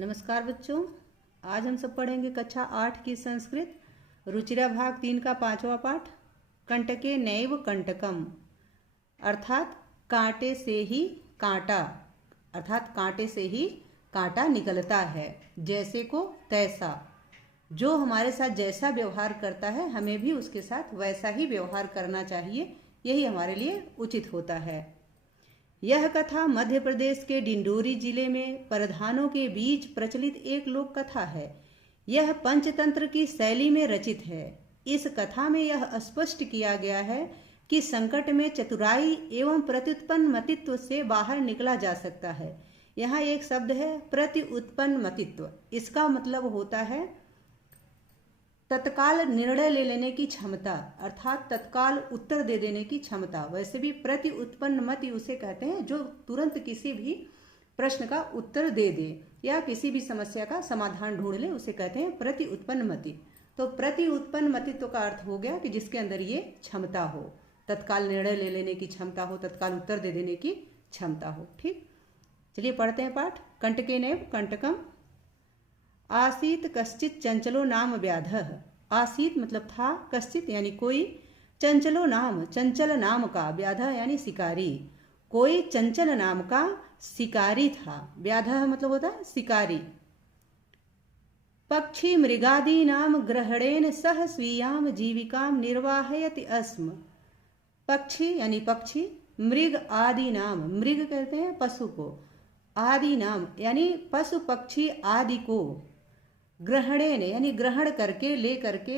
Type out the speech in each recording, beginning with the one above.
नमस्कार बच्चों, आज हम सब पढ़ेंगे कक्षा 8 की संस्कृत रुचिरा भाग 3 का 5वां पाठ कंटके नैव कंटकम अर्थात कांटे से ही कांटा अर्थात कांटे से ही कांटा निकलता है। जैसे को तैसा, जो हमारे साथ जैसा व्यवहार करता है हमें भी उसके साथ वैसा ही व्यवहार करना चाहिए, यही हमारे लिए उचित होता है। यह कथा मध्य प्रदेश के डिंडोरी जिले में प्रधानों के बीच प्रचलित एक लोक कथा है। यह पंचतंत्र की शैली में रचित है। इस कथा में यह स्पष्ट किया गया है कि संकट में चतुराई एवं प्रत्युत्पन्न मतित्व से बाहर निकला जा सकता है। यहाँ एक शब्द है प्रत्युत्पन्न मतित्व। इसका मतलब होता है तत्काल निर्णय ले लेने की क्षमता, अर्थात तत्काल उत्तर दे देने की क्षमता। वैसे भी प्रति उत्पन्न मति उसे कहते हैं जो तुरंत किसी भी प्रश्न का उत्तर दे दे या किसी भी समस्या का समाधान ढूंढ ले, उसे कहते हैं प्रति उत्पन्न मति। तो प्रति उत्पन्न मतित्व का अर्थ हो गया कि जिसके अंदर ये क्षमता हो, तत्काल निर्णय ले लेने की क्षमता हो, तत्काल उत्तर दे देने की क्षमता हो। ठीक, चलिए पढ़ते हैं पाठ। कंटके नैव कंटकम। आसीत कश्चित चंचलो नाम व्याधः। आसीत मतलब था, कश्चित यानी कोई, चंचलो नाम चंचल नाम का, व्याधः यानी शिकारी, कोई चंचल नाम का शिकारी था। व्याधः मतलब होता है शिकारी। पक्षी मृगादी नाम ग्रहणेन सह स्वीयाम जीविकाम निर्वाहयति अस्म। पक्षी यानी पक्षी, मृग आदि नाम, मृग कहते हैं पशु को, आदि नाम यानी पशु पक्षी आदि को, ग्रहणेन यानी ग्रहण करके, ले करके,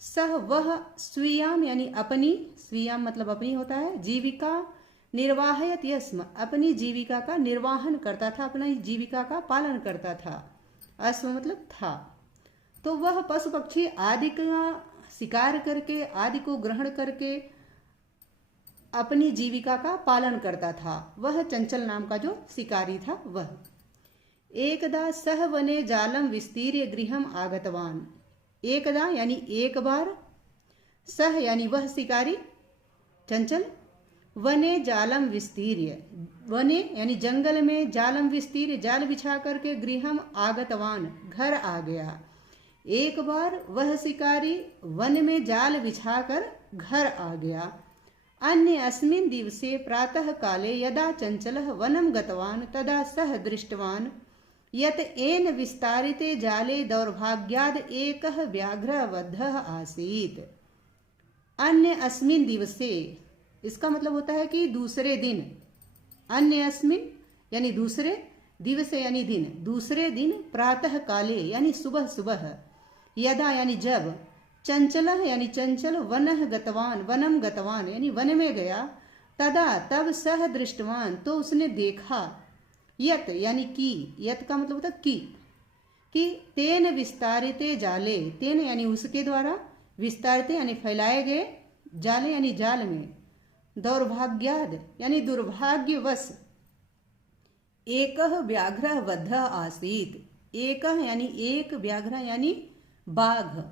सह वह, स्वीयाम यानी अपनी, स्वीयाम मतलब अपनी होता है, जीविका निर्वाहयत यस्म अपनी जीविका का निर्वाहन करता था, अपनी जीविका का पालन करता था। अस्म मतलब था। तो वह पशु पक्षी आदि का शिकार करके, आदि को ग्रहण करके अपनी जीविका का पालन करता था। वह चंचल नाम का जो शिकारी था वह। एकदा सह वने जालम विस्तीर्य गृहम आगतवान। एकदा यानी एक बार, सह यानी वह शिकारी चंचल, वने जालम विस्तीर्य, वने यानी जंगल में, जालम विस्तीर्य जाल बिछा करके, गृहम आगतवान घर आ गया। एक बार वह शिकारी वन में जाल बिछाकर घर आ गया। अन्य अस्मिन् दिवसे प्रातः काले यदा चंचलः वनं गतवान् तदा सः दृष्टवान् यत एन विस्तारिते जाले दौर्भाग्याद एकः व्याघ्रः बद्धः आसीत्। अन्य अस्मिन् दिवसे, इसका मतलब होता है कि दूसरे दिन। अन्य अस्मिन् यानी दूसरे, दिवसे यानी दिन, दूसरे दिन, प्रातः काले यानी सुबह सुबह, यदा यानी जब, चंचलः यानी चंचल, वनः गतवान वनम गतवान यानी वन में गया, तदा तब सह दृष्टवान तो उसने देखा, यत यानी की, यत का मतलब होता कि तेन विस्तारिते जाले, तेन यानी उसके द्वारा, विस्तारिते यानी फैलाए गए, जाले यानी जाल में, दौर्भाग्याद यानी दुर्भाग्यवश, एकह व्याघ्रः बद्धः आसीत। एकह यानी एक, व्याघ्र यानी बाघ।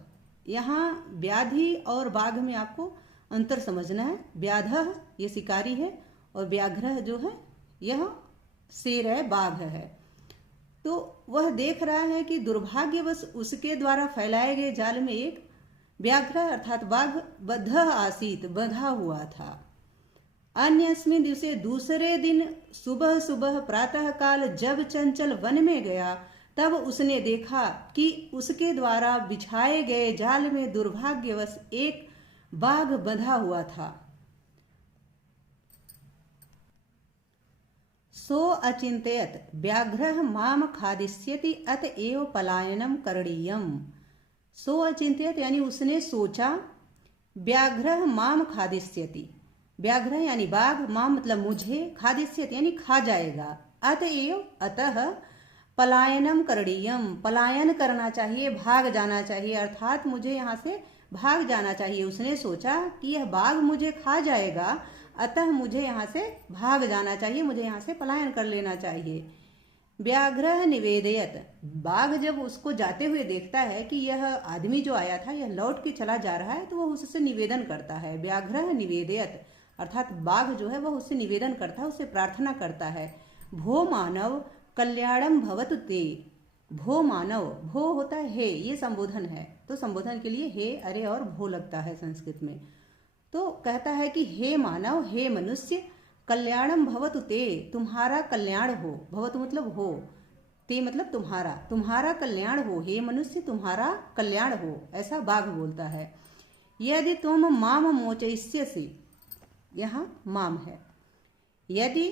यहाँ व्याधि और बाघ में आपको अंतर समझना है। व्याधः ये शिकारी है और व्याघ्र जो है यह शेर है, बाघ है। तो वह देख रहा है कि दुर्भाग्यवश उसके द्वारा फैलाए गए जाल में एक व्याघ्र अर्थात बाघ बद्धः आसीत बंधा हुआ था। अन्य अस्मिन् दिवसे दूसरे दिन सुबह सुबह प्रातः काल जब चंचल वन में गया तब उसने देखा कि उसके द्वारा बिछाए गए जाल में दुर्भाग्यवश एक बाघ बंधा हुआ था। सो अचिंतयत व्याघ्रः माम खादिष्यति अत एव पलायनम करणीयम। सो अचिंतयत यानी उसने सोचा, व्याघ्रः माम खादिष्यति, व्याघ्र यानी बाघ, माम मतलब मुझे, खादिष्यति यानी खा जाएगा, अतएव अतः पलायनम करणीयम पलायन करना चाहिए, भाग जाना चाहिए, अर्थात मुझे यहाँ से भाग जाना चाहिए। उसने सोचा कि यह बाघ मुझे खा जाएगा, अतः मुझे यहाँ से भाग जाना चाहिए, मुझे यहाँ से पलायन कर लेना चाहिए। व्याघ्रः निवेदयत, बाघ जब उसको जाते हुए देखता है कि यह आदमी जो आया था यह लौट के चला जा रहा है, तो वह उससे निवेदन करता है। व्याघ्रः निवेदयत अर्थात बाघ जो है वह उससे निवेदन करता है, उससे प्रार्थना करता है, भो मानव कल्याणम भवतु ते। भो मानव, भो होता है हे, ये संबोधन है, तो संबोधन के लिए हे, अरे और भो लगता है संस्कृत में। तो कहता है कि हे मानव, हे मनुष्य, कल्याणम भवतु ते, तुम्हारा कल्याण हो। भवतु मतलब हो, ते मतलब तुम्हारा, तुम्हारा कल्याण हो, हे मनुष्य तुम्हारा कल्याण हो, ऐसा बाघ बोलता है। यदि तुम माम मोचयिष्यसि, यहाँ माम है, यदि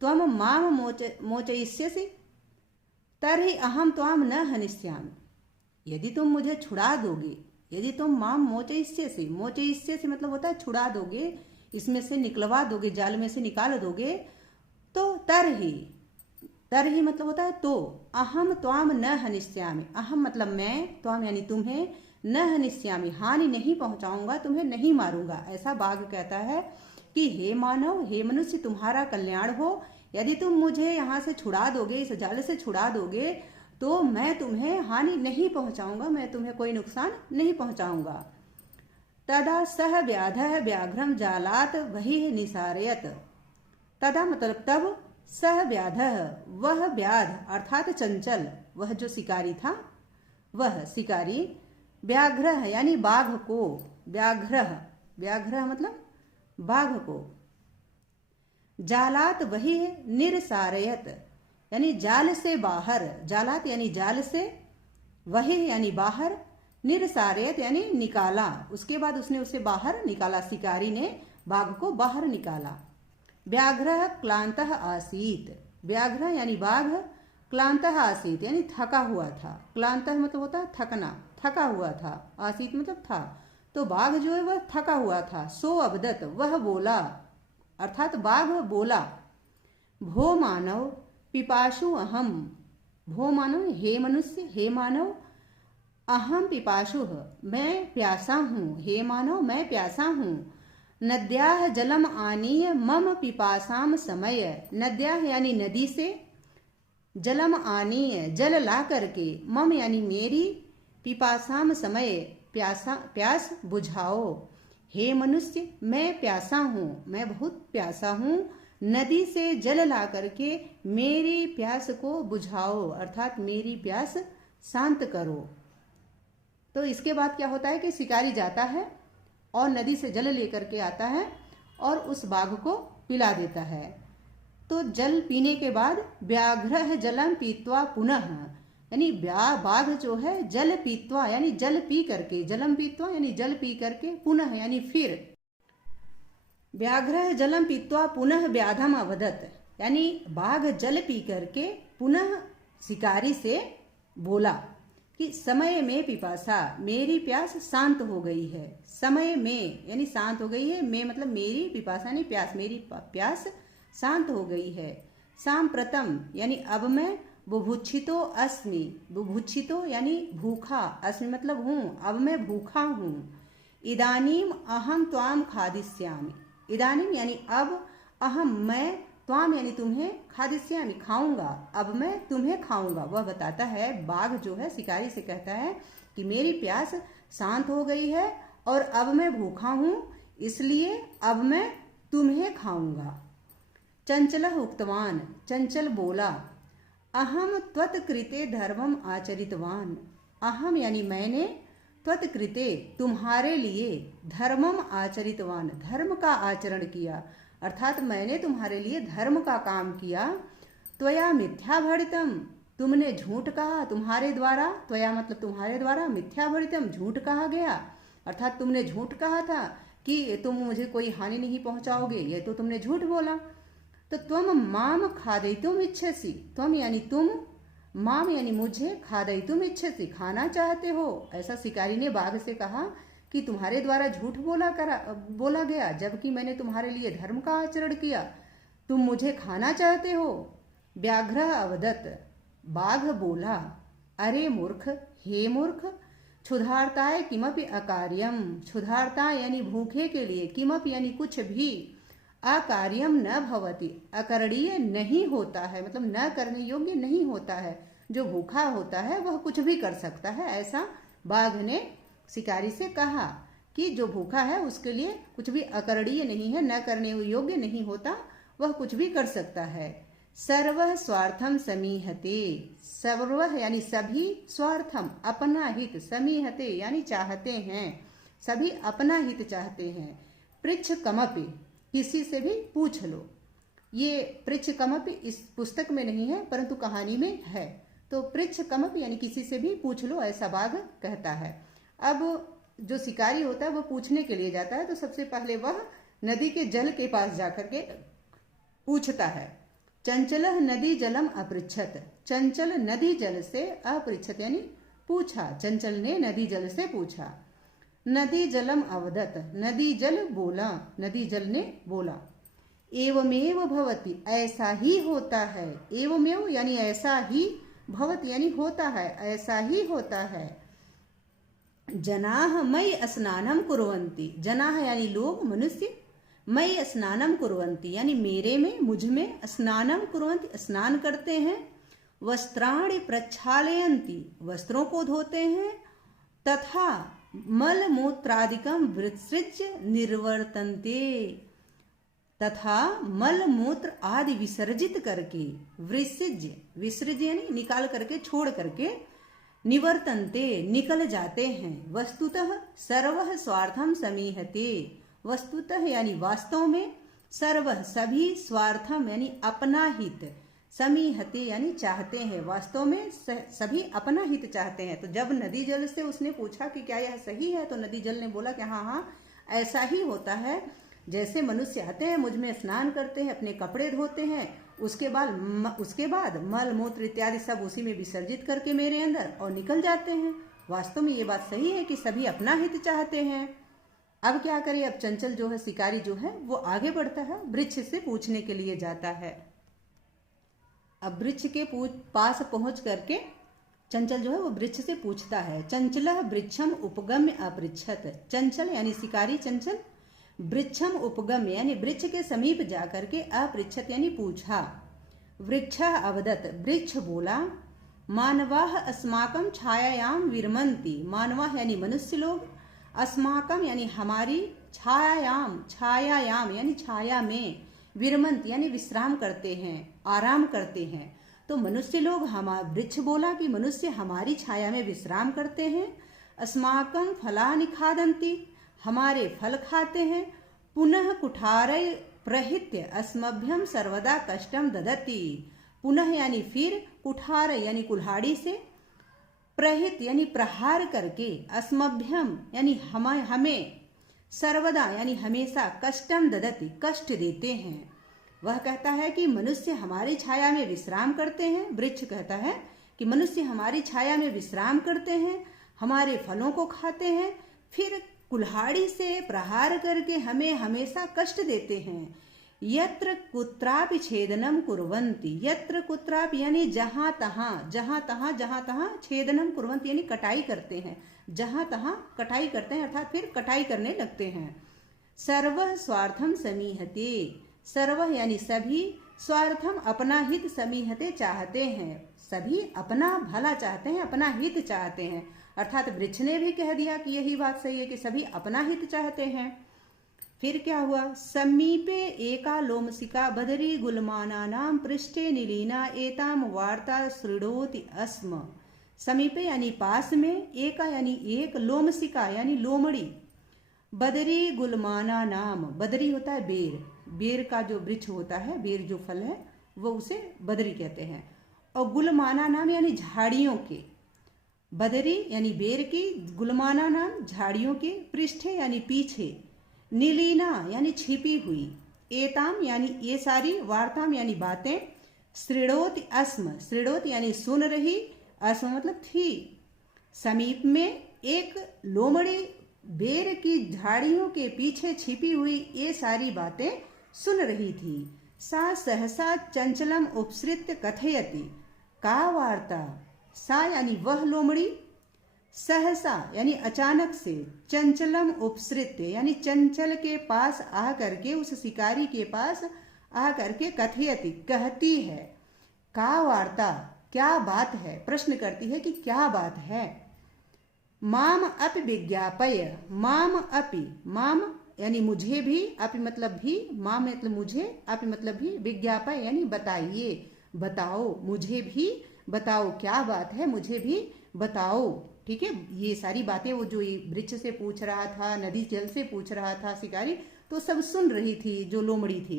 त्वम माम मोचयिष्यसि तर्हि अहम त्वाम न हनिष्यामि। यदि तुम मुझे छुड़ा दोगे, यदि तुम माम मोचयिष्यसि, मोचयिष्यसि मतलब होता है छुड़ा दोगे, इसमें से निकलवा दोगे, जाल में से निकाल दोगे, तो तरही, तरही मतलब होता है तो, अहम त्वाम न हनिष्यामि, अहम मतलब मैं, त्वाम यानी तुम्हें, न हनिष्यामि हानि नहीं पहुंचाऊंगा, तुम्हें नहीं मारूंगा। ऐसा बाघ कहता है कि हे मानव, हे मनुष्य तुम्हारा कल्याण हो, यदि तुम मुझे यहाँ से छुड़ा दोगे, इस जाल से छुड़ा दोगे, तो मैं तुम्हें हानि नहीं पहुंचाऊंगा, मैं तुम्हें कोई नुकसान नहीं पहुंचाऊंगा। तदा सह व्याधः व्याघ्रम जालात वही निसारयत। तदा मतलब तब, सह व्याधः वह व्याध अर्थात चंचल, वह जो शिकारी था, वह शिकारी, व्याघ्र यानी बाघ को, व्याघ्र, व्याघ्र मतलब बाघ को, जालात वही है निरसारयत यानी जाल से बाहर, जालात यानी जाल से, वही यानी बाहर, निरसारयत यानी निकाला, उसके बाद उसने उसे बाहर निकाला, शिकारी ने बाघ को बाहर निकाला। व्याघ्र क्लांतः आसीत, व्याघ्र यानी बाघ, क्लांतः आसीत यानी थका हुआ था, क्लांतः मतलब होता है थकना, थका हुआ था, आसीत मतलब था, तो बाघ जो है वह थका हुआ था। सो अवदत वह बोला, अर्थात बाघ बोला, भो मानव पिपाशु अहम, भो मानव हे मनुष्य, हे मानव, अहम पिपाशु मैं प्यासा हूँ, हे मानव मैं प्यासा हूँ। नद्याह जलम आनीय मम पिपासाम समय, नद्याह यानी नदी से, जलम आनीय जल ला करके, मम यानी मेरी, पिपासाम समय प्यासा प्यास बुझाओ। हे मनुष्य मैं प्यासा हूँ, मैं बहुत प्यासा हूँ, नदी से जल ला करके मेरी प्यास को बुझाओ, अर्थात मेरी प्यास शांत करो। तो इसके बाद क्या होता है कि शिकारी जाता है और नदी से जल लेकर के आता है और उस बाघ को पिला देता है। तो जल पीने के बाद व्याघ्र जलम पीत्वा पुनः, यानी बाघ जो है जल पीत्वा यानी जल पी करके, जलम पीत्वा यानी जल पी करके, पुनः यानी फिर, व्याघ्र जलम पीत्वा पुनः व्याधम अवदत, यानी बाघ जल पी करके पुनः शिकारी से बोला कि समय में पिपासा, मेरी प्यास शांत हो गई है। समय में यानी शांत हो गई है, मैं मतलब मेरी, पिपासा यानी प्यास, मेरी प्यास शांत हो गई है। सांप्रतम यानी अब मैं, बुभुक्षितो अस्मि, बुभुक्षितो यानी भूखा, अस्मि मतलब हूँ, अब मैं भूखा हूँ। इदानीम अहम त्वाम खादिष्यामि, इदानीम यानी अब, अहम मैं, त्वाम यानी तुम्हें, खादिष्यामि खाऊंगा, अब मैं तुम्हें खाऊंगा। वह बताता है, बाघ जो है शिकारी से कहता है कि मेरी प्यास शांत हो गई है और अब मैं भूखा हूँ, इसलिए अब मैं तुम्हें खाऊंगा। चंचल उक्तवान, चंचल बोला, अहम त्वत्कृते धर्मम आचरितवान, अहम यानी मैंने, त्वत्कृते तुम्हारे लिए, धर्मम आचरितवान धर्म का आचरण किया, अर्थात मैंने तुम्हारे लिए धर्म का काम किया। त्वया मिथ्या भणितम, तुमने झूठ कहा, तुम्हारे द्वारा, त्वया मतलब तुम्हारे द्वारा, मिथ्या भणितम झूठ कहा गया, अर्थात तुमने झूठ कहा था कि तुम मुझे कोई हानि नहीं पहुंचाओगे, ये तो तुमने झूठ बोला। तो त्वम माम खादयितुम इच्छसि, त्वम यानी तुम, माम यानी मुझे, खादयितुम इच्छसि खाना चाहते हो। ऐसा शिकारी ने बाघ से कहा कि तुम्हारे द्वारा झूठ बोला गया, जबकि मैंने तुम्हारे लिए धर्म का आचरण किया, तुम मुझे खाना चाहते हो। व्याघ्र अवदत, बाघ बोला, अरे मूर्ख, हे मूर्ख, क्षुधार्ताय किमपि अकार्यम, क्षुधार्ता यानी भूखे के लिए, किमपि यानी कुछ भी, अकार्यम न भवति अकरणीय नहीं होता है, मतलब न करने योग्य नहीं होता है, जो भूखा होता है वह कुछ भी कर सकता है। ऐसा बाघ ने शिकारी से कहा कि जो भूखा है उसके लिए कुछ भी अकरणीय नहीं है, न करने योग्य नहीं होता, वह कुछ भी कर सकता है। सर्वः स्वार्थम समीहते, सर्वः यानी सभी, स्वार्थम अपना हित, समीहते यानी चाहते हैं, सभी अपना हित चाहते हैं। पृच्छ कमपि किसी से भी पूछ लो, ये पृच्छ कमपि इस पुस्तक में नहीं है परंतु कहानी में है। तो पृच्छ कमपि यानी किसी से भी पूछ लो, ऐसा बाघ कहता है। अब जो शिकारी होता है वो पूछने के लिए जाता है, तो सबसे पहले वह नदी के जल के पास जाकर के पूछता है। चंचलः नदी जलम अपृच्छत, चंचल नदी जल से अपृच्छत यानी पूछा, चंचल ने नदी जल से पूछा। नदी जलम अवदत, नदी जल बोला, नदी जल ने बोला। एवमेव भवति, ऐसा ही होता है, एवमेव यानी ऐसा ही, भवति यानी होता है, ऐसा ही होता है। जनाः मयि स्नानं कुर्वन्ति, जनाः यानी लोग, मनुष्य, मयि स्नानं कुर्वन्ति यानी मेरे में, मुझ में, स्नानं कुर्वन्ति स्नान करते हैं। वस्त्राणि प्रक्षालयन्ति वस्त्रों को धोते हैं। तथा मल मूत्रादिकं विसृज्य निर्वर्तन्ते, तथा मल मूत्र आदि विसर्जित करके, विसृज्य, विसर्ज्य यानी निकाल करके, छोड़ करके, निवर्तन्ते निकल जाते हैं। वस्तुतः सर्वः स्वार्थम समीहते, वस्तुतः यानी वास्तव में, सर्वः सभी, स्वार्थम यानी अपना हित, समीहते यानी चाहते हैं, वास्तव में सभी अपना हित चाहते हैं। तो जब नदी जल से उसने पूछा कि क्या यह सही है, तो नदी जल ने बोला कि हाँ हाँ ऐसा ही होता है। जैसे मनुष्य आते हैं, मुझ में स्नान करते हैं, अपने कपड़े धोते हैं, उसके बाद मल मूत्र इत्यादि सब उसी में विसर्जित करके मेरे अंदर और निकल जाते हैं। वास्तव में ये बात सही है कि सभी अपना हित चाहते हैं। अब क्या करें, अब चंचल जो है, शिकारी जो है, वो आगे बढ़ता है, वृक्ष से पूछने के लिए जाता है। अब वृक्ष के पास पहुंच करके चंचल जो है वो वृक्ष से पूछता है। चंचलः वृक्षम उपगम्य अपृच्छत, चंचल यानी शिकारी चंचल, वृक्षम उपगम्य यानी वृक्ष के समीप जाकर के, अपृच्छत यानी पूछा। वृक्षः अवदत, वृक्ष बोला। मानवाः अस्माकं छायायां विरमन्ति, मानवाः यानी मनुष्य लोग, अस्माकं यानी हमारी, छायायाम, छायायाम यानी छाया में, विरमंत यानी विश्राम करते हैं, आराम करते हैं। तो मनुष्य लोग, हमारा वृक्ष बोला कि मनुष्य हमारी छाया में विश्राम करते हैं। अस्माकं फलानि खादन्ति, हमारे फल खाते हैं। पुनः कुठारै प्रहित्य अस्मभ्यं सर्वदा कष्टम ददति, पुनः यानी फिर, कुठार यानी कुल्हाड़ी से, प्रहित यानी प्रहार करके, अस्मभ्यम यानी हमें, सर्वदा यानी हमेशा, कष्टम ददति कष्ट देते हैं। वह कहता है कि मनुष्य हमारी छाया में विश्राम करते हैं, वृक्ष कहता है कि मनुष्य हमारी छाया में विश्राम करते हैं, हमारे फलों को खाते हैं, फिर कुल्हाड़ी से प्रहार करके हमें हमेशा कष्ट देते हैं। यत्र कुत्रापि छेदनम कुर्वन्ति, यत्र कुत्रापि यानी जहां तहां, जहां तहां छेदनम कुर्वन्ति यानी कटाई करते हैं, जहां तहां कटाई करते हैं, अर्थात फिर कटाई करने लगते हैं। सर्वः स्वार्थम समीहते, सर्वः यानी सभी, स्वार्थम अपना हित, समीहते चाहते हैं, सभी अपना भला चाहते हैं, अपना हित चाहते हैं। अर्थात वृक्ष ने भी कह दिया कि यही बात सही है कि सभी अपना हित चाहते हैं। फिर क्या हुआ, समीपे एका लोमसिका बदरी गुलमानानां पृष्ठे नीलीना एताम वार्ता सृणोति अस्म, समीपे यानी पास में, एका यानी एक, लोमसिका यानी लोमड़ी, बदरी गुलमाना नाम, बदरी होता है बेर, बेर का जो वृक्ष होता है, बेर जो फल है वो उसे बदरी कहते हैं। और गुलमाना नाम यानी झाड़ियों के, बदरी यानी बेर की, गुलमाना नाम झाड़ियों के, पृष्ठे यानी पीछे, नीलीना यानी छिपी हुई, एताम यानी ये सारी, वार्ताम यानी बातें, सृणोति अस्म, सृणोति यानी सुन रही, अस्म मतलब थी, समीप में एक लोमड़ी बेर की झाड़ियों के पीछे छिपी हुई ये सारी बातें सुन रही थी। सा सहसा चंचलम उपसृत्य कथयति, का वार्ता, सा यानी वह लोमड़ी, सहसा यानी अचानक से, चंचलम उपसृत्य यानी चंचल के पास आ करके, उस शिकारी के पास आ करके, कथयति कहती है, का वार्ता क्या बात है, प्रश्न करती है कि क्या बात है। माम अपि विज्ञापय, माम अपि, माम यानी मुझे भी, अपि मतलब भी, माँ मतलब मुझे, अपि मतलब भी, विज्ञापय यानी बताइए, बताओ, मुझे भी बताओ, क्या बात है, मुझे भी बताओ। ठीक है, ये सारी बातें वो जो वृक्ष से पूछ रहा था, नदी जल से पूछ रहा था शिकारी, तो सब सुन रही थी जो लोमड़ी थी,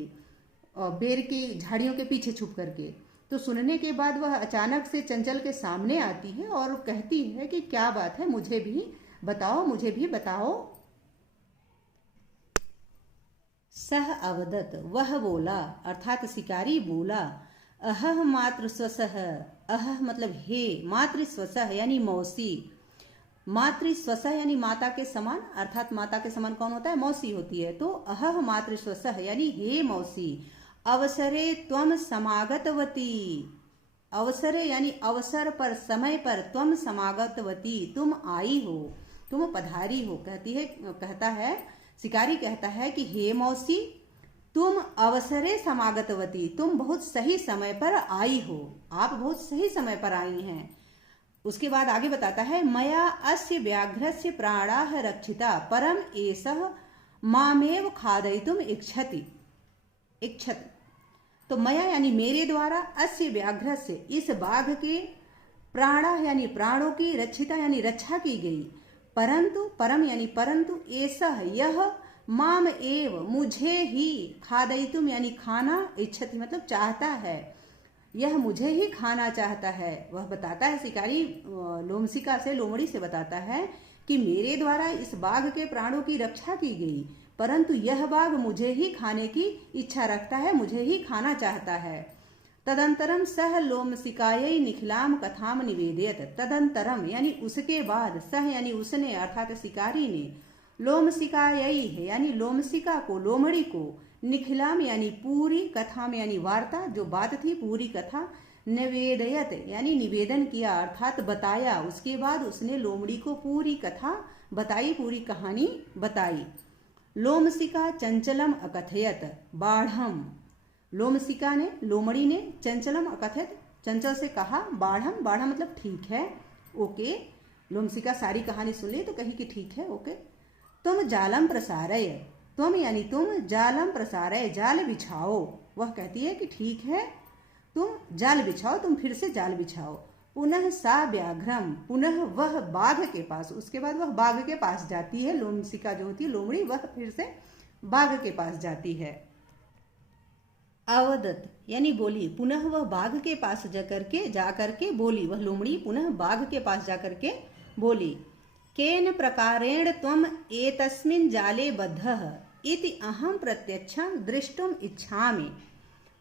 बेर की झाड़ियों के पीछे छुप करके। तो सुनने के बाद वह अचानक से चंचल के सामने आती है और कहती है कि क्या बात है, मुझे भी बताओ, मुझे भी बताओ। सह अवदत, वह बोला, अर्थात शिकारी बोला, अहह मातृ स्वसह, अहह मतलब हे, मातृ स्वसह यानी मौसी, मातृ स्वसह यानी माता के समान, अर्थात माता के समान कौन होता है, मौसी होती है। तो अहह मातृ स्वसह यानी हे मौसी, अवसरे त्वम समागतवती, अवसरे यानी अवसर पर, समय पर, त्वम समागतवती तुम आई हो, तुम पधारी हो। कहता है शिकारी कहता है कि हे मौसी, तुम अवसरे समागतवती, तुम बहुत सही समय पर आई हो, आप बहुत सही समय पर आई हैं। उसके बाद आगे बताता है, मया अस्य व्याघ्रस्य प्राणाः रक्षिता परम एषः मामेव खादयितुम इच्छति, इच्छति। तो मया यानी मेरे द्वारा, अस्य व्याघ्र से इस बाघ के, प्राणा यानी प्राणों की, रक्षिता यानी रक्षा की गई, परंतु, परम यानी परंतु, ऐसा यह, माम एव मुझे ही, खादयितुम यानी खाना, इच्छति मतलब चाहता है, यह मुझे ही खाना चाहता है। वह बताता है शिकारी लोमशिका से, लोमड़ी से बताता है कि मेरे द्वारा इस बाघ के प्राणों की रक्षा की गई, परंतु यह बाघ मुझे ही खाने की इच्छा रखता है, मुझे ही खाना चाहता है। तदंतरम सह लोमशिकायै निखिलाम कथाम निवेदयत, तदंतरम यानी उसके बाद, सह यानी उसने, अर्थात शिकारी ने, लोमशिकायै यानी लोमशिका को, लोमड़ी को, निखिलाम यानी पूरी, कथाम यानी वार्ता, जो बात थी, पूरी कथा, निवेदयत यानी निवेदन किया, अर्थात बताया। उसके बाद उसने लोमड़ी को पूरी कथा बताई, पूरी कहानी बताई। लोमशिका चंचलम अकथयत बाढ़म, लोमशिका ने, लोमड़ी ने, चंचलम अकथयत चंचल से कहा, बाढ़म, बाढ़म मतलब ठीक है, ओके। लोमशिका सारी कहानी सुन ली तो कही कि ठीक है, ओके। तुम जालम प्रसारय, तुम यानी तुम, जालम प्रसारय जाल बिछाओ। वह कहती है कि ठीक है, तुम जाल बिछाओ, तुम फिर से जाल बिछाओ। पुनः सा व्याघ्रम, पुनः वह बाघ के पास, उसके बाद वह बाघ के पास जाती है, लोमशिका जो होती है लोमड़ी, वह फिर से बाघ के पास जाती है। अवदत यानी बोली, पुनः वह बाघ के पास जाकर के बोली, वह लोमड़ी पुनः बाघ के पास जाकर के बोली, केन प्रकारेण त्वम एतस्मिन् जाले बद्धः इति अहम प्रत्यक्षं द्रष्टुम इच्छामि।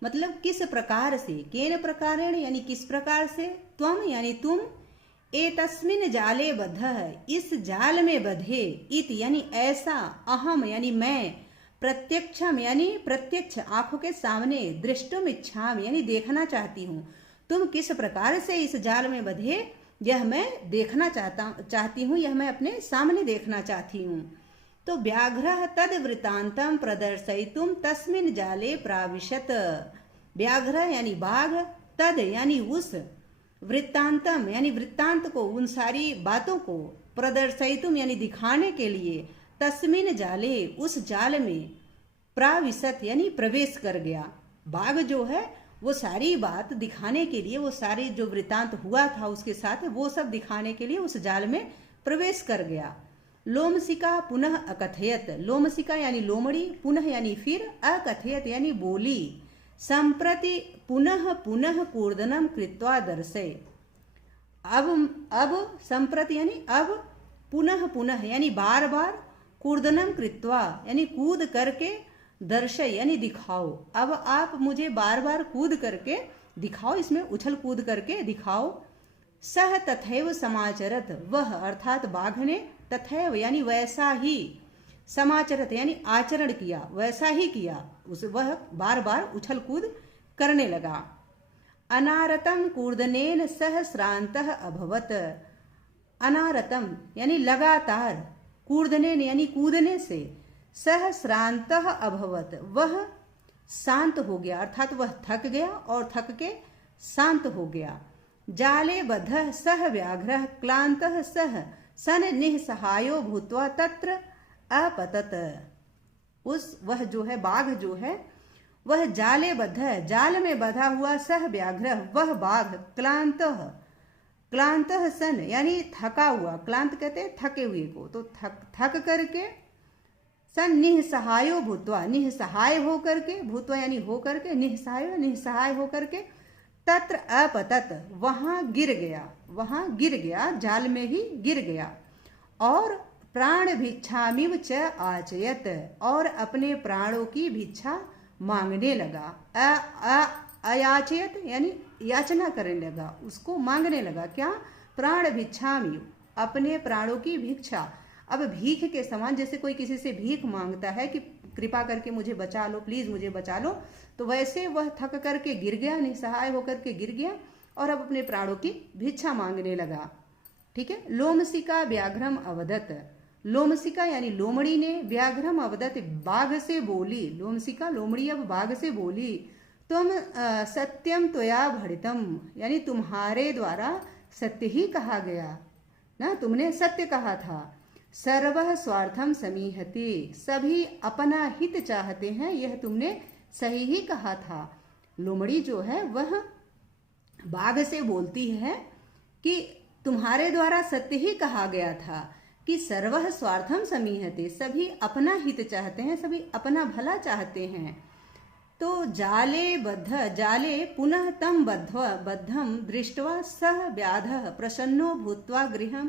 मतलब किस प्रकार से, केन प्रकारेण यानी किस प्रकार से, त्वम यानी तुम, एतस्मिन् जाले बद्धः इस जाल में बधे, इति यानी ऐसा, अहम यानी मैं, प्रत्यक्षम यानी प्रत्यक्ष, आंखों के सामने, दृष्टुम इच्छामि यानी देखना चाहती हूँ। तुम किस प्रकार से इस जाल में बधे, यह मैं देखना चाहती हूँ, यह मैं अपने सामने देखना चाहती हूँ। तो व्याघ्रः तद वृत्तांतम प्रदर्शयितुम तस्मिन् जाले प्राविशत, व्याघ्र यानी बाघ, तद यानी उस, वृत्तांतम यानी वृत्तांत को, उन सारी बातों को, प्रदर्शयितुम यानी दिखाने के लिए, तस्मिन् जाले उस जाल में, प्राविशत यानी प्रवेश कर गया। बाघ जो है वो सारी बात दिखाने के लिए, वो सारी जो वृत्तांत हुआ था उसके साथ, वो सब दिखाने के लिए उस जाल में प्रवेश कर गया। लोमशिका पुनः अकथयत, लोमशिका यानी लोमड़ी, पुनः यानी फिर, अकथयत यानी बोली, संप्रति पुनः पुनः कूर्दनम कृत्वा दर्शय। अब संप्रति यानी अब, पुनः पुनः यानी बार बार, कूर्दनम कृत्वा यानी कूद करके, दर्शय यानी दिखाओ। अब आप मुझे बार बार कूद करके दिखाओ, इसमें उछल कूद करके दिखाओ। सह तथैव समाचरत, वह अर्थात बाघ ने, तथैव यानी वैसा ही, समाचरत यानी आचरण किया, वैसा ही किया, वह बार बार उछल कूद करने लगा। अनारतम कूर्दनेन सह श्रांतः अभवत, अनारतम यानी लगातार, कूर्दनेन यानी कूदने से, सह श्रांतः अभवत वह शांत हो गया, अर्थात वह थक गया और थक के शांत हो गया। जाले बद्धः सह व्याघ्रः क्लान्तः सह सन निःसहायो भूत्वा तत्र अपतत। वह जो है बाघ जो है वह जाले बद्ध है, जाल में बधा हुआ सह व्याघ्र वह बाघ क्लांत सन यानी थका हुआ, क्लांत कहते हैं थके हुए को, तो थक करके सन निःसहायो भूत्वा, निःसहाय होकर के, भूत्वा यानी होकर के, निःसहाय होकर के, तत्र अपतत वहां गिर गया, जाल में ही गिर गया, और प्राण भिक्षामिव च आचयत, और अपने प्राणों की भिक्षा मांगने लगा। अयाचयत यानी याचना करने लगा, उसको मांगने लगा। क्या? प्राण भिक्षामिव, अपने प्राणों की भिक्षा। अब भीख के समान, जैसे कोई किसी से भीख मांगता है कि कृपा करके मुझे बचा लो, प्लीज मुझे बचा लो, तो वैसे वह थक करके गिर गया, निसहाय होकर के गिर गया और अब अपने प्राणों की भिक्षा मांगने लगा। ठीक है। लोमसिका व्याघ्रम अवदत, लोमसिका यानी लोमड़ी ने, व्याघ्रम अवदत बाघ से बोली, लोमसिका लोमड़ी अब बाघ से बोली, तुम सत्यम त्वया भणितम यानी तुम्हारे द्वारा सत्य ही कहा गया ना, तुमने सत्य कहा था। सर्वः स्वार्थम समीहते, सभी अपना हित चाहते हैं, यह तुमने सही ही कहा था। लोमड़ी जो है वह बाघ से बोलती है कि तुम्हारे द्वारा सत्य ही कहा गया था कि सर्वः स्वार्थम समीहते, सभी अपना हित चाहते हैं, सभी अपना भला चाहते हैं। तो जाले पुनः तम बद्धम दृष्ट्वा सह व्याधः प्रसन्नो भूत्वा गृहं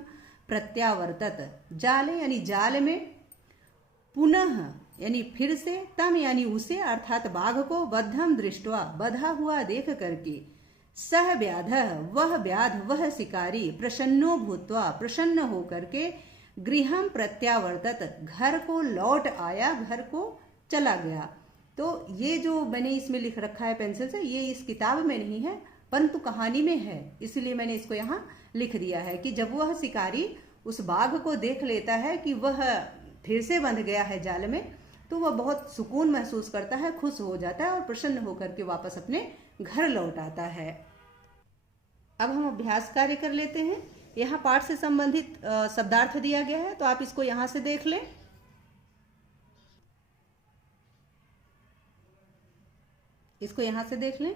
प्रत्यावर्तत। जाले यानी जाल में, पुनः यानी फिर से, तम यानी उसे अर्थात बाघ को, बद्धम दृष्ट्वा बधा हुआ देख करके, सह व्याधः वह व्याध वह शिकारी, प्रसन्नो भूत्वा प्रसन्न होकर के, गृहम प्रत्यावर्तत घर को लौट आया, घर को चला गया। तो ये जो मैंने इसमें लिख रखा है पेंसिल से, ये इस किताब में नहीं है परंतु कहानी में है, इसलिए मैंने इसको यहाँ लिख दिया है कि जब वह शिकारी उस बाघ को देख लेता है कि वह फिर से बंध गया है जाल में, तो वह बहुत सुकून महसूस करता है, खुश हो जाता है और प्रसन्न होकर के वापस अपने घर लौट आता है। अब हम अभ्यास कार्य कर लेते हैं। यहाँ पाठ से संबंधित शब्दार्थ दिया गया है, तो आप इसको यहाँ से देख लें। इसको यहां से देख लें।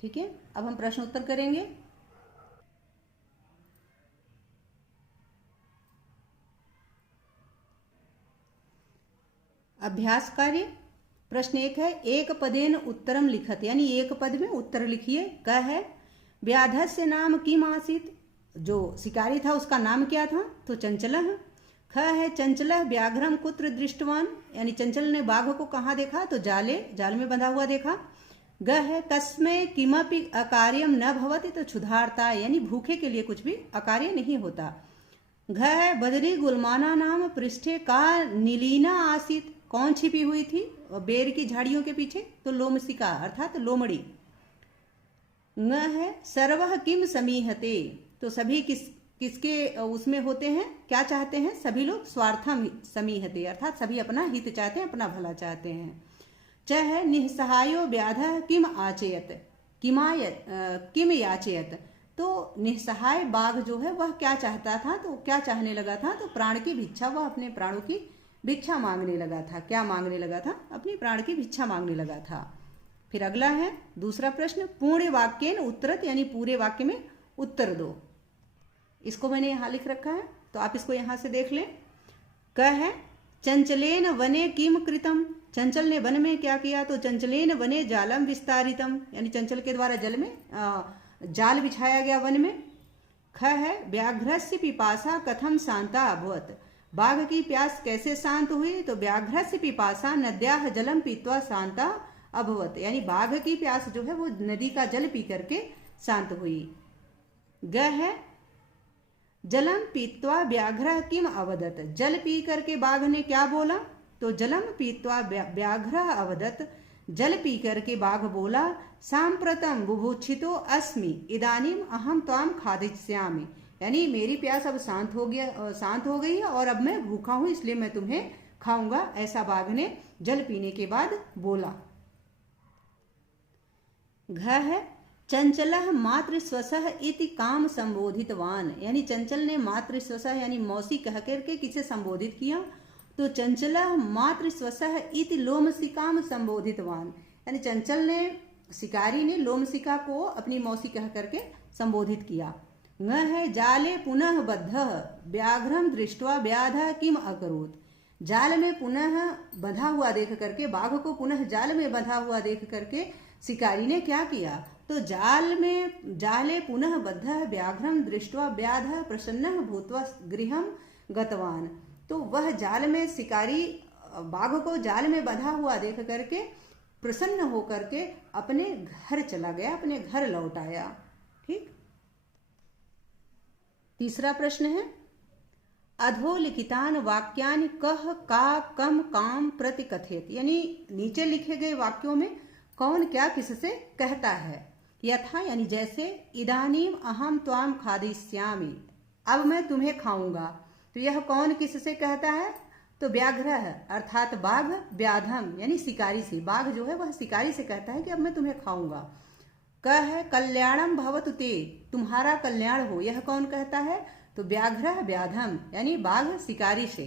ठीक है। अब हम प्रश्न उत्तर करेंगे। अभ्यास कार्य प्रश्न 1 है, एक पदेन उत्तरम लिखत यानी एक पद में उत्तर लिखिए। क है व्याधस्य नाम किम आसीत, जो शिकारी था उसका नाम क्या था, तो चंचलः। ख है चंचलः व्याघ्रम कुत्र दृष्टवान, यानी चंचल ने बाघ को कहाँ देखा, तो जाल में बंधा हुआ देखा। ग है तस्मै किमपि अकार्यम न भवति, तो क्षुधार्ता यानी भूखे के लिए कुछ भी अकार्य नहीं होता। घ है बदरी गुलमाना नाम पृष्ठे का नीलीना आसित, कौन छिपी हुई थी बेर की झाड़ियों के पीछे, तो लोमसिका अर्थात लोमड़ी। न है सर्वः किम समीहते, तो सभी किसके उसमें होते हैं, क्या चाहते हैं, सभी लोग स्वार्थम समीहते अर्थात सभी अपना हित चाहते हैं, अपना भला चाहते हैं। च है निःसहायो व्याधः किम आचयत, किम याचयत, तो निःसहाय बाघ जो है वह क्या चाहता था, तो क्या चाहने लगा था, तो प्राण की भिक्षा, वह अपने प्राणों की भिक्षा मांगने लगा था। क्या मांगने लगा था, अपनी प्राण की भिक्षा मांगने लगा था। फिर अगला है दूसरा प्रश्न, पूर्ण वाक्येन उत्तरत यानी पूरे वाक्य में उत्तर दो। इसको मैंने यहाँ लिख रखा है, तो आप इसको यहाँ से देख लें। क है चंचलेन वने किम कृतम, चंचल ने वन में क्या किया, तो चंचलेन वने जालम विस्तारितम, यानी चंचल के द्वारा जल में जाल बिछाया गया वन में। ख है व्याघ्रस्य पिपासा कथम शांता अभवत, बाघ की प्यास कैसे शांत हुई, तो व्याघ्रस्य पिपासा नद्याः जलम पीत्वा शांता अभवत, यानी बाघ की प्यास जो है वो नदी का जल पी करके शांत हुई। ग है जलम पीत्वा व्याघ्र किम अवदत, जल पी करके बाघ ने क्या बोला, तो जलम पीत्वा व्याघ्र अवदत, जल पी करके बाघ बोला, सांप्रतम बुभुक्षितो अस्मि इदानीम अहम त्वाम खादिष्यामि, यानी मेरी प्यास अब शांत हो गई है और अब मैं भूखा हूं इसलिए मैं तुम्हें खाऊंगा, ऐसा बाघ ने जल पीने के बाद बोला। घ है चंचलः मातृस्वसः इति काम संबोधितवान, यानी चंचल ने मातृस्वसः यानी मौसी कह करके किसे संबोधित किया? तो चंचलः मातृस्वसः इति लोमसिकाम संबोधितवान, यानी चंचल ने शिकारी ने लोमसिका को अपनी मौसी कह करके संबोधित किया। न है जाले पुनः बद्धः व्याघ्रम दृष्ट्वा व्याधः किम अकरोत्, जाल में पुनः बंधा हुआ देख करके, बाघ को पुनः जाल में बंधा हुआ देख करके शिकारी ने क्या किया? तो जाले पुनः बद्धः व्याघ्रम दृष्ट्वा व्याधः प्रसन्नः भूत्वा गृहं गतवान, तो वह जाल में शिकारी बाघ को जाल में बंधा हुआ देख करके प्रसन्न होकर के अपने घर चला गया, अपने घर लौट आया। ठीक। तीसरा प्रश्न है, अधोलिखितान वाक्यानि कह का कम काम प्रति कथयत, यानी नीचे लिखे गए वाक्यों में कौन क्या किससे कहता है। यथा यानी जैसे, इदानीम अहम त्वाम खादिष्यामि, अब मैं तुम्हें खाऊंगा, तो यह कौन किससे कहता है? तो व्याघ्र है, अर्थात बाघ व्याधम यानी शिकारी से, बाघ जो है वह शिकारी से कहता है कि अब मैं तुम्हें खाऊंगा। क है कल्याणम भवतु ते, तुम्हारा कल्याण हो, यह कौन कहता है? तो व्याघ्र व्याधम यानी बाघ शिकारी से।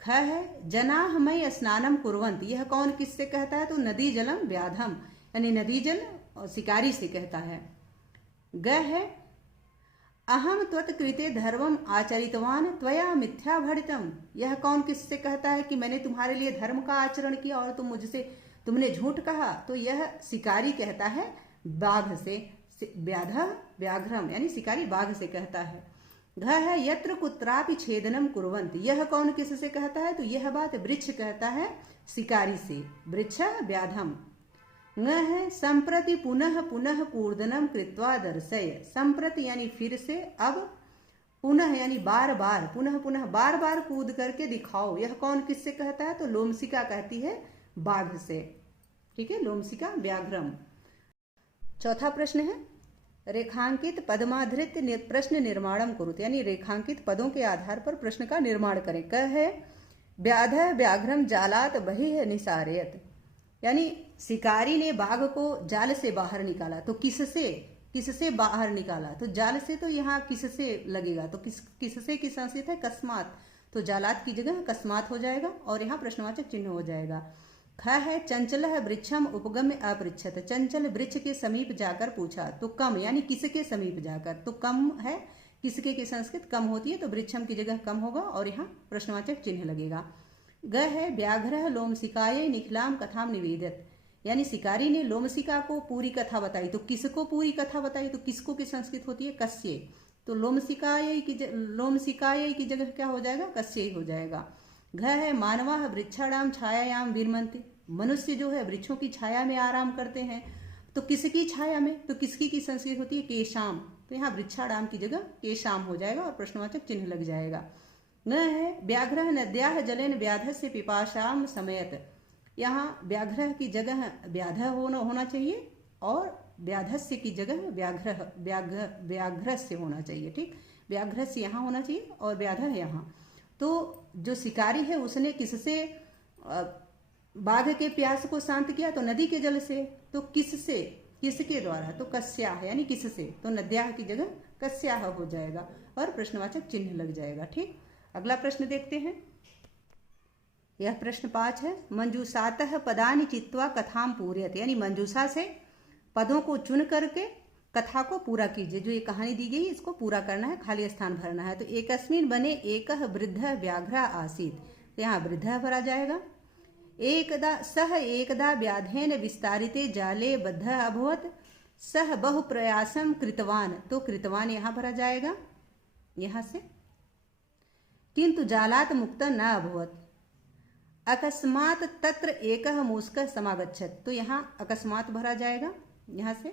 ख है जनाः मयि स्नानम कुर्वन्त, यह कौन किससे कहता है? तो नदी जलम व्याधम यानी नदी जल शिकारी से कहता है। ग है अहम त्वत्कृते धर्मम आचरितवान त्वया मिथ्या भरितम, यह कौन किससे कहता है कि मैंने तुम्हारे लिए धर्म का आचरण किया और तुमने झूठ कहा? तो यह शिकारी कहता है बाघ से। व्याधः व्याघ्रम यानी शिकारी बाघ से कहता है। घ है यत्र कुत्रापि छेदनम कुर्वन्त, यह कौन किससे कहता है? तो यह बात वृक्ष कहता है शिकारी से, वृक्ष व्याधम। न है संप्रति पुनः पुनः कूर्दनम कृत्वा दर्शय, संप्रति यानी फिर से, अब पुनः यानी बार बार, पुनः पुनः बार बार कूद करके दिखाओ, यह कौन किससे कहता है? तो लोमसिका कहती है बाघ से। ठीक है, लोमसिका व्याघ्रम। चौथा प्रश्न है, रेखांकित पदमाधृत प्रश्न निर्माणम कुरुत, यानी रेखांकित पदों के आधार पर प्रश्न का निर्माण करें। क है व्याधः व्याघ्रम जालात बहिः निसारयत, यानी शिकारी ने बाघ को जाल से बाहर निकाला, तो किससे बाहर निकाला? तो जाल से, तो यहाँ किससे लगेगा? तो किससे की संस्कृत है? कस्मात, तो जालात की जगह कस्मात हो जाएगा और यहाँ प्रश्नवाचक चिन्ह हो जाएगा। ख है चंचलः वृक्षम उपगम्य अपृच्छत, चंचल वृक्ष के समीप जाकर पूछा, तो कम यानी किसके समीप जाकर? तो कम है, किसके की संस्कृत कम होती है, तो वृक्षम की जगह कम होगा और यहाँ प्रश्नवाचक चिन्ह लगेगा। ग है व्याघ्रः लोमसिकायै निखिलाम कथाम निवेदत, यानी शिकारी ने लोमसिका को पूरी कथा बताई, तो किसको पूरी कथा बताई? तो किसको की संस्कृत होती है? कस्य, तो लोमसिकायै की जगह क्या हो जाएगा? कस्य ही हो जाएगा। घ है मानवाः वृक्षाणाम छायायाम विरमन्ति, मनुष्य जो है वृक्षों की छाया में आराम करते हैं, तो किसकी छाया में? तो किसकी की संस्कृत होती है? केशाम, तो यहाँ वृक्षाणाम की जगह केशाम हो जाएगा और प्रश्नवाचक चिन्ह लग जाएगा। न है व्याघ्रः नद्याः जलेन व्याधस्य पिपाशाम समयत, यहाँ व्याघ्र की जगह व्याध होना चाहिए और व्याधस्य की जगह व्याघ्रस्य होना चाहिए। ठीक, व्याघ्रस्य यहाँ होना चाहिए और व्याध यहाँ। तो जो शिकारी है उसने किससे बाघ के प्यास को शांत किया? तो नदी के जल से। तो किससे, किसके द्वारा? तो कस्याह यानी किससे, तो नद्याह की जगह कस्याह हो जाएगा और प्रश्नवाचक चिन्ह लग जाएगा। ठीक, अगला प्रश्न देखते हैं। यह प्रश्न 5 है, मंजूषातः पदानि चित्वा कथाम पूरयत, यानी मंजूषा से पदों को चुन करके कथा को पूरा कीजिए। जो ये कहानी दी गई इसको पूरा करना है, खाली स्थान भरना है। तो एकस्मिन् वने एकः वृद्धः व्याघ्रः आसीत्, तो यहाँ वृद्धः भरा जाएगा। सह एकदा व्याधेन विस्तारिते जाले बद्धः अभवत्, सह बहु प्रयासम कृतवान, तो कृतवान यहाँ भरा जाएगा यहाँ से। किंतु जालात मुक्त न अभवत्, अकस्मात तत्र एकः मूषकः समागच्छत्, तो यहाँ अकस्मात भरा जाएगा यहाँ से।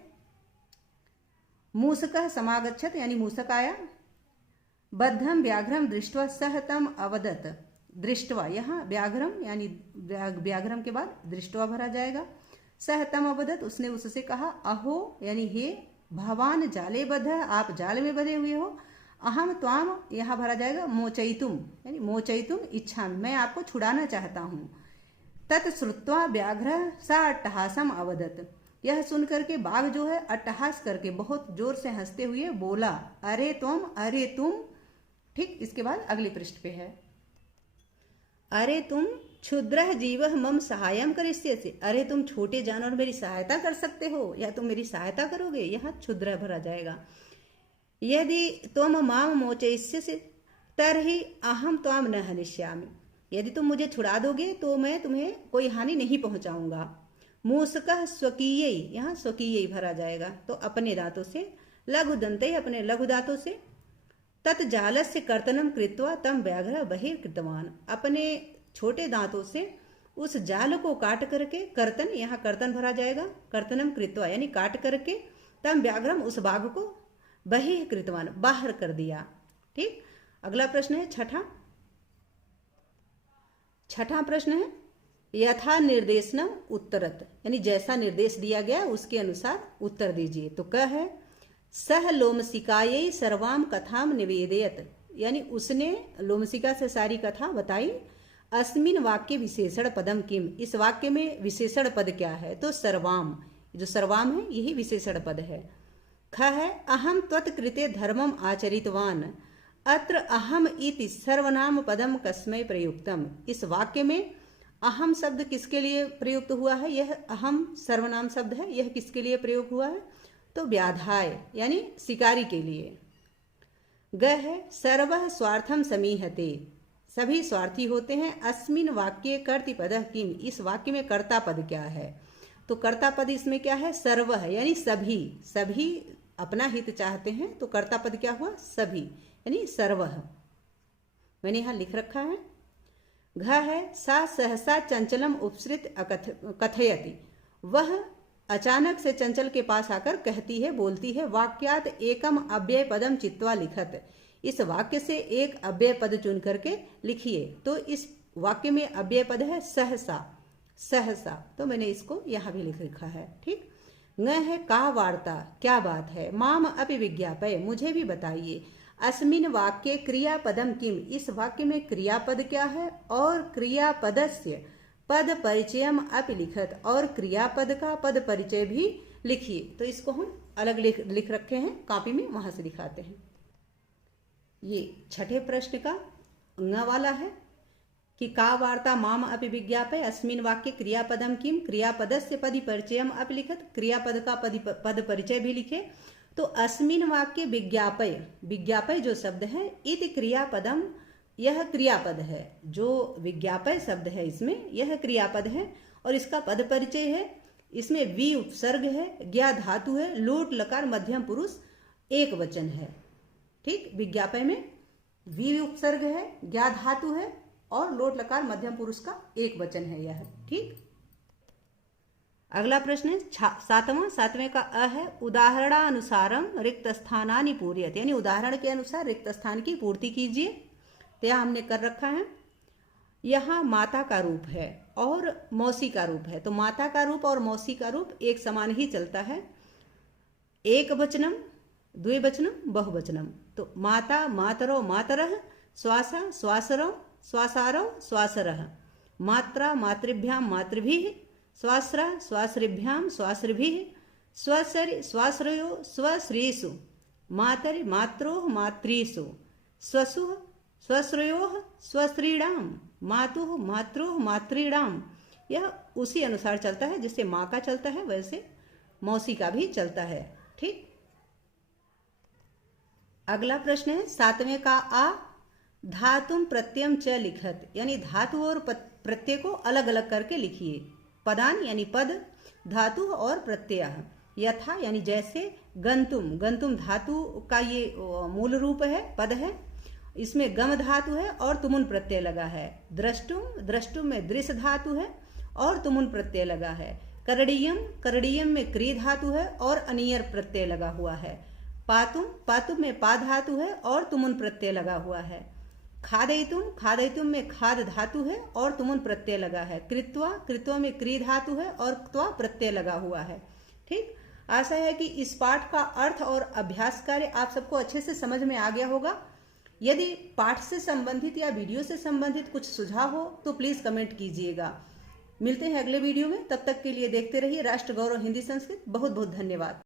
मूषकः समागच्छत् यानी मूषक आया। बद्धम व्याघ्रम दृष्ट्वा सह तम अवदत, दृष्ट्वा यहाँ व्याघ्रम यानी व्याघ्रम के बाद दृष्ट्वा भरा जाएगा। सह तम अवदत, उसने उससे कहा, अहो यानी हे भवान जाले बद्ध, आप जाल में बधे हुए हो। अहम त्वाम यहाँ भरा जाएगा मोचयितुम, यानी मोचयितुम इच्छा, मैं आपको छुड़ाना चाहता हूँ। तत् श्रुत्वा व्याघ्र सा अट्टहासम अवदत, यह सुनकर के बाघ जो है अट्टहास करके बहुत जोर से हंसते हुए बोला, अरे तुम। ठीक, इसके बाद अगले पृष्ठ पे है, अरे तुम क्षुद्र जीव मम सहायम करिष्यसि, अरे तुम छोटे जानवर मेरी सहायता कर सकते हो या तुम मेरी सहायता करोगे, यहाँ क्षुद्र भरा जाएगा। यदि तुम माम मोचयिष्यसि तर्हि अहम त्वाम न हनिष्यामि, यदि तुम मुझे छुड़ा दोगे तो मैं तुम्हें कोई हानि नहीं पहुंचाऊंगा। मूसकः स्वकीय, यहाँ स्वकीय भरा जाएगा, तो अपने दांतों से, लघु दंते अपने लघु दांतों से, तत्जालस्य कर्तनम कृत्वा तम व्याघ्र बहिर्कृतवान, अपने छोटे दांतों से उस जाल को काट करके, कर्तन यहाँ कर्तन भरा जाएगा, कर्तनम कृत्वा यानी काट करके, तम व्याघ्रम उस बाघ को, बहिर्कृतवान बाहर कर दिया। ठीक, अगला प्रश्न है छठा प्रश्न है, यथा निर्देशनम उत्तरत, यानी जैसा निर्देश दिया गया उसके अनुसार उत्तर दीजिए। तो क है, सह लोमसिकायै सर्वाम कथाम निवेदयत, यानी उसने लोमसिका से सारी कथा बताई। अस्मिन वाक्य विशेषण पदम किम, इस वाक्य में विशेषण पद क्या है? तो सर्वाम, जो सर्वाम है यही विशेषण पद है। ख है, अहम त्वत्कृते धर्मम आचरितवान, अत्र अहम इति सर्वनाम पदम कस्मै प्रयुक्तम, इस वाक्य में अहम शब्द किसके लिए प्रयुक्त हुआ है? यह अहम सर्वनाम शब्द है, यह किसके लिए प्रयोग हुआ है? तो व्याधाय यानी शिकारी के लिए। ग है, सर्वः स्वार्थम समीहते, सभी स्वार्थी होते हैं। अस्मिन वाक्ये कर्तृ पदः किम, इस वाक्य में कर्ता पद क्या है? तो कर्ता पद इसमें क्या है? सर्व है, यानी सभी, सभी अपना हित चाहते हैं, तो कर्ता पद क्या हुआ? सभी, यानी सर्व। मैंने यहां लिख रखा है। घ है, सा सहसा चंचलम उपसृत कथयति, वह अचानक से चंचल के पास आकर कहती है, बोलती है। वाक्यात एकम अव्यय पदम चित्वा लिखत, इस वाक्य से एक अव्यय पद चुन करके लिखिए। तो इस वाक्य में अव्यय पद है सहसा, सहसा, तो मैंने इसको यहां भी लिख रखा है। ठीक। न है, का वार्ता, क्या बात है। माम अपि विज्ञापय, मुझे भी बताइए। अस्मिन वाक्य क्रियापदम किम, इस वाक्य में क्रियापद क्या है? और क्रियापदस्य पद परिचयम अपि लिखत, और क्रियापद का पद परिचय भी लिखिए। तो इसको हम अलग लिख रखे हैं कॉपी में, वहां से दिखाते हैं। ये छठे प्रश्न का न वाला है कि का वार्ता माम अपि विज्ञापय, अस्मिन वाक्य क्रियापदम किम, क्रियापदस्य पद परिचयम अपि लिखत, क्रियापद का पद परिचय भी लिखे। तो अस्मिन वाक्य विज्ञापय, विज्ञापय जो शब्द है, इति क्रियापदम, यह क्रियापद है। जो विज्ञापय शब्द है इसमें यह क्रियापद है, और इसका पद परिचय है। इसमें वी उपसर्ग है, ज्ञा धातु है, लोट लकार मध्यम पुरुष एक वचन है। ठीक, विज्ञापय में वी उपसर्ग है, ज्ञा धातु है, और लोट लकार मध्यम पुरुष का एक वचन है यह। ठीक। अगला प्रश्न है सातवें का अ है, उदाहरणानुसारम रिक्त स्थानानि पूर्यत, यानी उदाहरण के अनुसार रिक्त स्थान की पूर्ति कीजिए। तो यह हमने कर रखा है। यहाँ माता का रूप है और मौसी का रूप है, तो माता का रूप और मौसी का रूप एक समान ही चलता है। एक वचनम, द्विवचनम, बहुवचनम। तो माता मातरो मातरः, श्वासा श्वासरौ श्वासारौ श्वासरः, मात्रा मातृभ्याम मातृभिः, स्वाश्रा स्वाश्रिभ्याम स्वाश्रिभिः, स्वसरि स्वाश्रयो स्वश्रीषु, मातरि मात्रोः मातृषु, स्वसुः स्वश्रयोः स्वश्रीणाम, मातुः मात्रोः मातृणाम। यह उसी अनुसार चलता है, जैसे माँ का चलता है वैसे मौसी का भी चलता है। ठीक। अगला प्रश्न है सातवें का आ, धातुम प्रत्ययम च लिखत, यानी धातु और प्रत्यय को अलग अलग करके लिखिए। पदान यानी पद, धातु और प्रत्यय। यथा यानी जैसे, गंतुम, गंतुम धातु का ये मूल रूप है, पद है, इसमें गम धातु है और तुमुन प्रत्यय लगा है। द्रष्टुम, द्रष्टुम में दृश धातु है और तुमुन प्रत्यय लगा है। करड़ीयम, करड़ीयम में क्री धातु है और अनियर प्रत्यय लगा हुआ है। पातुम, पातुम में पा धातु है और तुमुन प्रत्यय लगा हुआ है। खादयितुम, खादयितुम में खाद धातु है और तुमुन प्रत्यय लगा है। कृत्वा, कृत्वा में क्री धातु है और क्त्वा प्रत्यय लगा हुआ है। ठीक। आशा है कि इस पाठ का अर्थ और अभ्यास कार्य आप सबको अच्छे से समझ में आ गया होगा। यदि पाठ से संबंधित या वीडियो से संबंधित कुछ सुझाव हो तो प्लीज कमेंट कीजिएगा। मिलते हैं अगले वीडियो में, तब तक के लिए देखते रहिए राष्ट्र गौरव हिंदी संस्कृत। बहुत बहुत धन्यवाद।